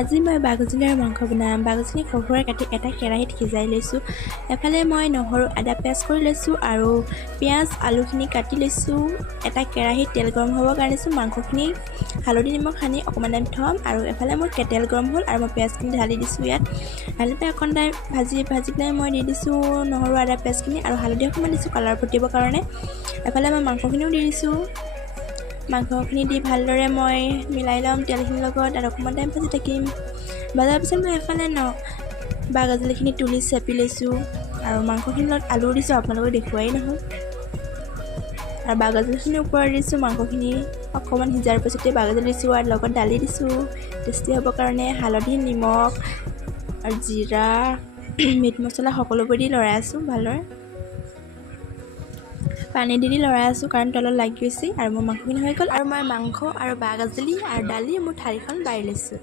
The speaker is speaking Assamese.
আজি মই বাঁহগাজলি আৰু মাংস বনাম। বাঁহগাজলি সৰু সৰুকৈ কাটি এটা কেৰাহীত সিজাই লৈছোঁ। এফালে মই নহৰু আদা পেষ্ট কৰি লৈছোঁ আৰু পিঁয়াজ আলুখিনি কাটি লৈছোঁ। এটা কেৰাহীত তেল গৰম হ'বৰ কাৰণে দিছোঁ। মাংসখিনি হালধি নিমখ সানি অকণমান টাইম থ'ম আৰু এফালে মোৰ তেল গৰম হ'ল আৰু মই পিঁয়াজখিনি ঢালি দিছোঁ। ইয়াত ঢালি পেলাই অকণ টাইম ভাজি পেলাই মই দি দিছোঁ নহৰু আদা পেষ্টখিনি আৰু হালধি অকণমান দিছোঁ কালাৰ ফুটিবৰ কাৰণে। এফালে মই মাংসখিনিও দি দিছোঁ। মাংসখিনি দি ভালদৰে মই মিলাই ল'ম তেলখিনিৰ লগত আৰু অকণমান টাইম ভাজি থাকিম। ভাজাৰ পিছত মই এফালে বাঁহগাজলিখিনি তুলি চেপি লৈছোঁ আৰু মাংসখিনিৰ লগত আলু দিছোঁ, আপোনালোকক দেখুৱাই নহয়। আৰু বাঁহগাজলিখিনি ওপৰত দিছোঁ। মাংসখিনি অকণমান সিজাৰ পিছতে বাঁহগাজলি দিছোঁ আৰু লগত দালি দিছোঁ টেষ্টি হ'বৰ কাৰণে। হালধি নিমখ আৰু জিৰা মিট মছলা সকলোবোৰ দি লৰাই আছোঁ ভালদৰে। পানী দি লৰাই আছোঁ কাৰণ তলত লাগি গৈছে আৰু মোৰ মাংসখিনি হৈ গ'ল আৰু মই মাংস আৰু বাঁহগাজলি আৰু দালি মোৰ ঠাৰিখন বাঢ়ি লৈছোঁ।